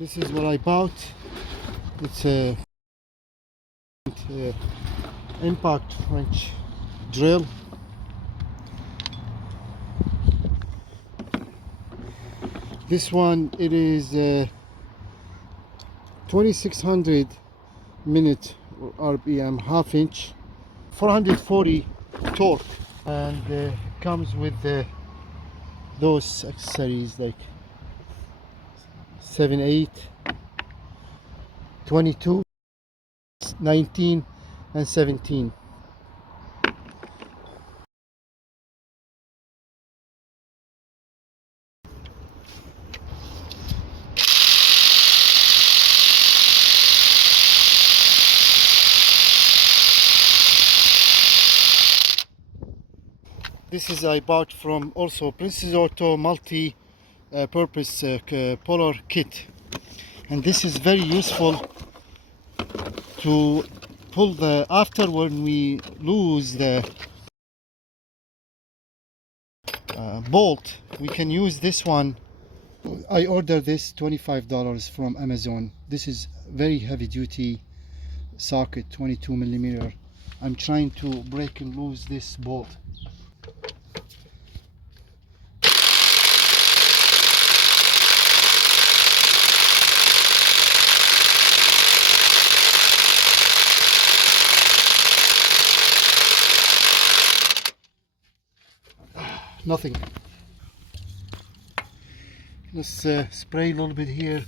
This is what I bought. It's a impact wrench drill. This one, it is 2600 minute RPM, half inch, 440 torque, and comes with those accessories like 7, 8, 22, 19 and 17. This is I bought from also Princess Auto multi purpose polar kit, and this is very useful to pull the after when we lose the bolt. We can use this one. I ordered this $25 from Amazon. This is very heavy duty socket, 22 millimeter. I'm trying to break and lose this bolt. Nothing. Let's spray a little bit here.